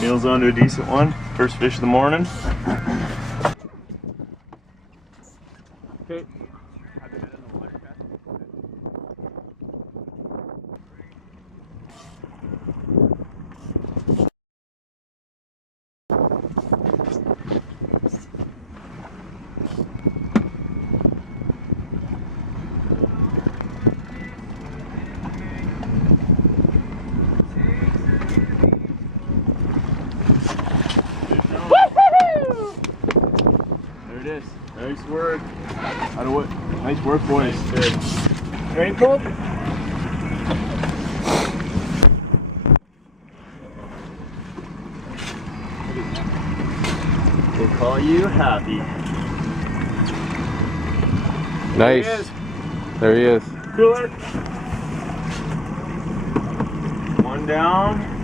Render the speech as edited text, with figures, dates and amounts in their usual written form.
Neal's on to a decent one. First fish of the morning. Okay. There it is. Nice work. Out of what? Nice work, boys. Nice raincoat? We'll call you happy. Nice. There he is. Cooler. One down.